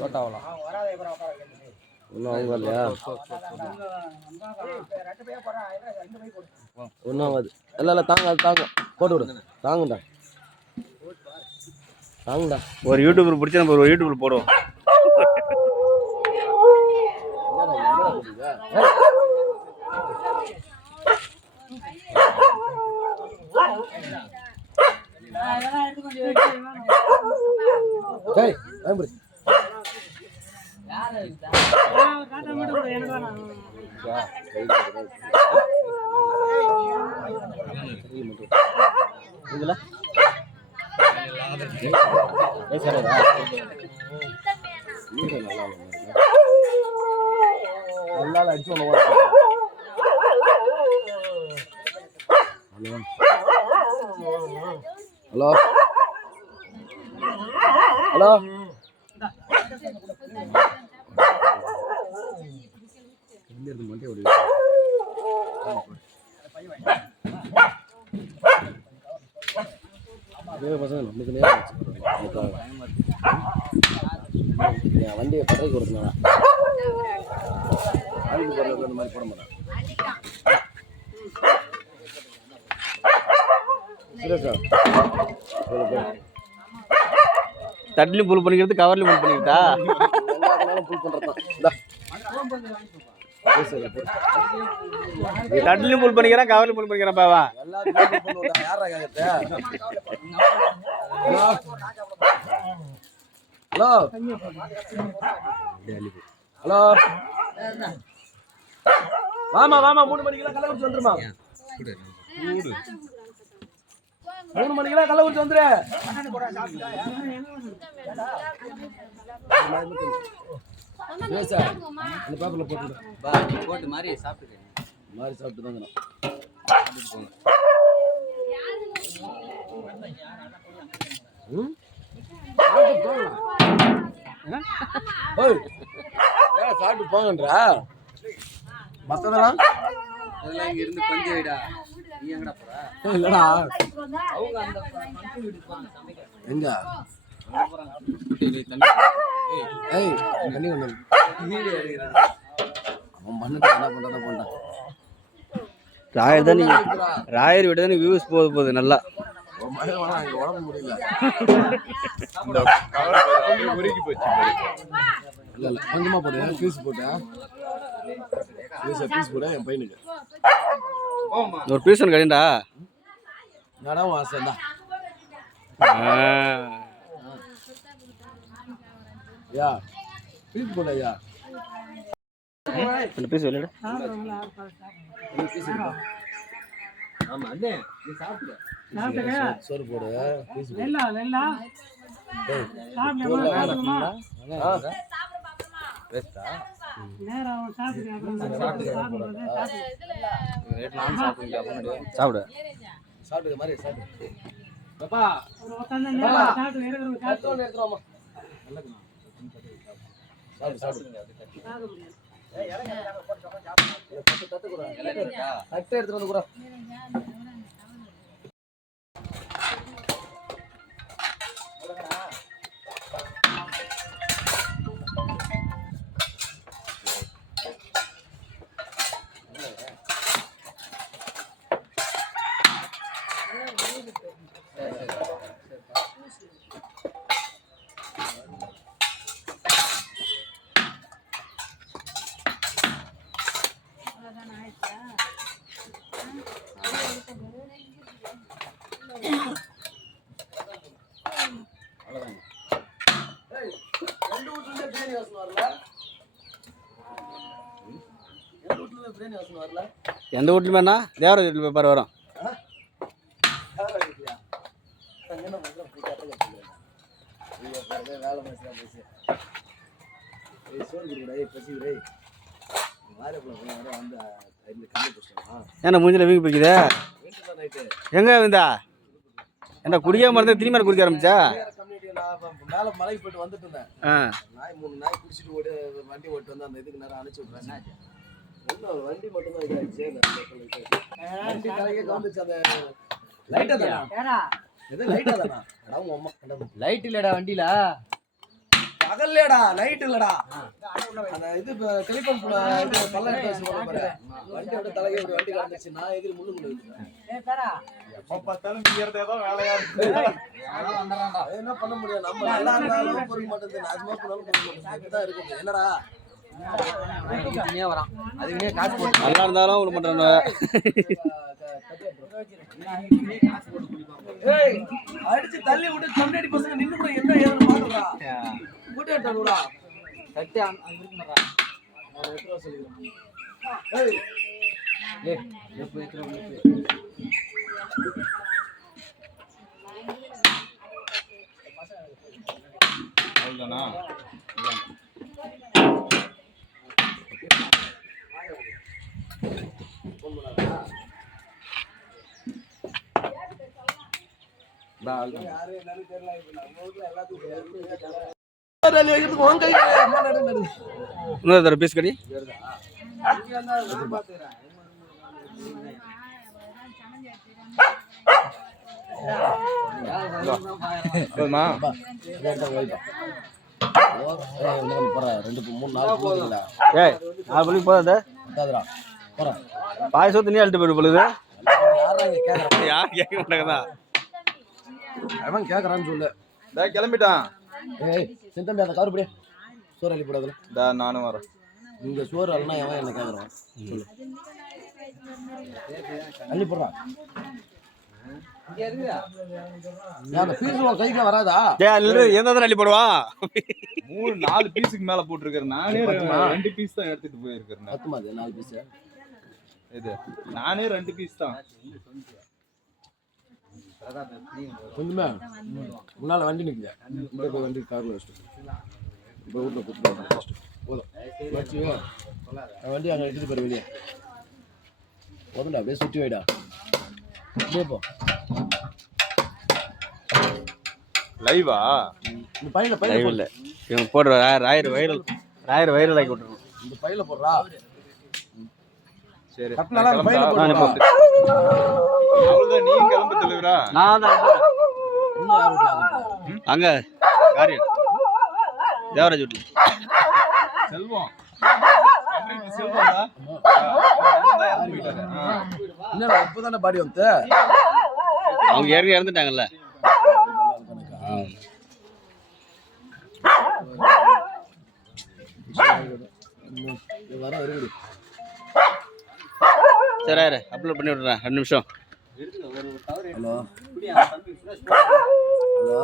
தோட்டாவலாம் ஒன்றும் அவங்க இல்லையா ஒன்றும் ஆகாது இல்லை இல்லை தாங்க அது தாங்க போட்டு விடு தாங்கடா தாங்கடா ஒரு யூடியூபர் பிடிச்சி நம்ம ஒரு யூடியூபர் போடுவோம் சரி பயன்படு நல்லா அடிச்சு ஹலோ ஹலோ மட்டும் ஒரு பசங்க நமக்கு நேரம் வண்டியை பட்டறைக்கு கொடுத்தா அந்த மாதிரி போட மாட்டேன் தட்டிலையும் புல் பண்ணிக்கிறது கவர்லையும் புல் பண்ணிக்கிட்டா புல் பண்ணுறதான் தட்டிலையும் புல் பண்ணிக்கிறேன் கவர்லையும் புல் பண்ணிக்கிறேன் பாவா எல்லாத்தையும் யாரா ஹலோ ஹலோ வாமா வாமா 3 மணிக்கெல்லாம் கள்ளக்குறிச்சி வந்துருமா 3 மணிக்கெல்லாம் கள்ளக்குறிச்சி வந்துரு அந்த பேப்பர்ல போட்டு மாதிரி சாப்பிட்டு தான் சாப்பிட்டு போங்கன்றா மத்ததெல்லாம் இங்க இருந்து கொஞ்சம் விடா நீ எங்கடா போற இல்லடா அவங்க அந்த எங்க ஏய் தண்ணி கொண்டு அவன் பண்ண என்ன பண்றான் ராயர் தான் ராயர் விட தானே வியூஸ் போகுது நல்லா உடம்பு முடியல இல்ல இல்ல கொஞ்சமா போட்டேன் பீஸ் போட்டேன் பீஸ் போட்டேன் என் பையனுக்கு ஒரு பீஸ் கடைண்டா நடவும் ஆசை தான் யா பீஸ் போட யா அந்த பீஸ் வெளியிட ஆமா அண்ணே நீ சாப்பிடு சோறு போடு பீஸ் இல்ல இல்ல சாப்பிடுமா பேஸ்டா நேரா சாப்பிடு சாப்பிடு சாப்பிடுங்க மாதிரி சாப்பிடு பாப்பா சாப்பிடு எடுத்துறோமா சாப்பிடு சாப்பிடு எடுத்துட்டு வந்து கூட எந்த வீட்லையுமேண்ணா தேவராஜ் வீட்டில் பேப்பர் வரும் ஏன்னா மூஞ்சில வீங்கி போய்க்குதே எங்க விந்தா என்ன குடிக்காம இருந்தா திரும்பி மேலே குடிக்க ஆரம்பிச்சா மேல மலைக்கு போயிட்டு வந்துட்டு இருந்தேன் நாய் 3 நாய் குடிச்சிட்டு ஓடி வண்டி ஓட்டு வந்து அந்த இதுக்கு நேரம் அனுப்பிச்சு விட்றேன் ஒன்றும் வண்டி மட்டும்தான் இதாகிடுச்சு வண்டி தலையே கவுந்துச்சு அந்த லைட்டா தானா எது லைட்டா தானா அவங்க அம்மா லைட் இல்லடா வண்டியில பகல்லையாடா நைட் இல்லடா அந்த இது டெலிபோன் இது பல்ல எடுத்து வச்சு பாரு வண்டி அப்படியே தலையே ஒரு வண்டி கடந்துச்சு நான் எதிரி முள்ளு முள்ளு எப்ப பார்த்தாலும் நீர்தே தான் வேலையா இருக்கு என்ன பண்ண முடியும் நம்ம நல்லா இருந்தாலும் பொறுக்க மாட்டேங்குது நான் சும்மா பண்ணாலும் பொறுக்க மாட்டேங்குது இப்படிதான் இருக்குது என்னடா வரான் அதுக்குன்னே காசு போட்டு நல்லா இருந்தாலும் ஒரு பண்ணுறாங்க. ஏய் அடிச்சு தள்ளி விட்டு கம்யூனிட்டி பசங்க நின்னு கூட என்ன ஏதுன்னு பாத்துடா கூட்டி எடுத்துடா கட்டி அங்க இருக்கு மறான் நான் எത്ര சொல்லிக்கிறேன் ஏய் எப்போ எத்தனை அவ்வளவுதானா யாரு என்னன்னு தெரியல இப்ப நம்ம ஊர்ல எல்லாத்துக்கும் உன் கை அம்மா நடு இன்னொரு தடவை பீஸ் கடி. போதுமா ரெண்டு மூணு நாள் போதுங்களா ஏய் 4 மணிக்கு போதாது போறேன் பாயசம் தண்ணி அழுட்டு போயிட்டு பொழுது யாரா இங்க கேக்குறான் யார் கேட்க மாட்டாங்கதா. அவன் கேக்குறான்னு சொல்லு கிளம்பிட்டான். ஏய் சிந்தம்பி அந்த கவர் இப்படியே சோறு அள்ளி போடாதுல நானும் வரேன். இங்க சோறு அள்ளனா எவன் என்ன கேக்குறான் சொல்லு அள்ளி போடுறான் அந்த பீஸ் உன் கைக்கு வராதா எந்த அள்ளி போடுவா 3-4 பீஸுக்கு மேல போட்டுருக்கேன். நானே 2 பீஸ் தான் எடுத்துட்டு போயிருக்கேன். பத்துமா அது 4 பீஸ் இது நானே 2 பீஸ் தான். கொஞ்சமே முன்னால வண்டி நிற்குது இந்த போய் வண்டி காரில் வச்சுட்டு இப்போ வீட்டில் கொடுத்துருவாங்க ஃபஸ்ட்டு போதும் வச்சு வண்டி அங்கே எடுத்துட்டு போயிரு வெளியே போதும்டா அப்படியே சுற்றி வைடா அப்படியே போ லைவா இந்த பையில பையில லைவ் இல்லை இவங்க போடுற ராயர் வைரல் ஆக்கி விட்டுருவோம். இந்த பையில போடுறா சரி கட்டினால அந்த பையில நான் போடுறா அவ்வளவுதான். நீ கிளம்பு தலைவரா. நான் தான் இன்னும் யார் வீட்டில் ஆகுது அங்கே காரியம் தேவராஜ் வீட்டில் செல்வம் செல்வம்டா. என்னடா இப்போ தானே பாடி வந்து அவங்க ஏற்கனவே இறந்துட்டாங்கல்ல. வர வருது சரி அப்லோட் பண்ணி விட்றேன் 2 நிமிஷம். Hello hello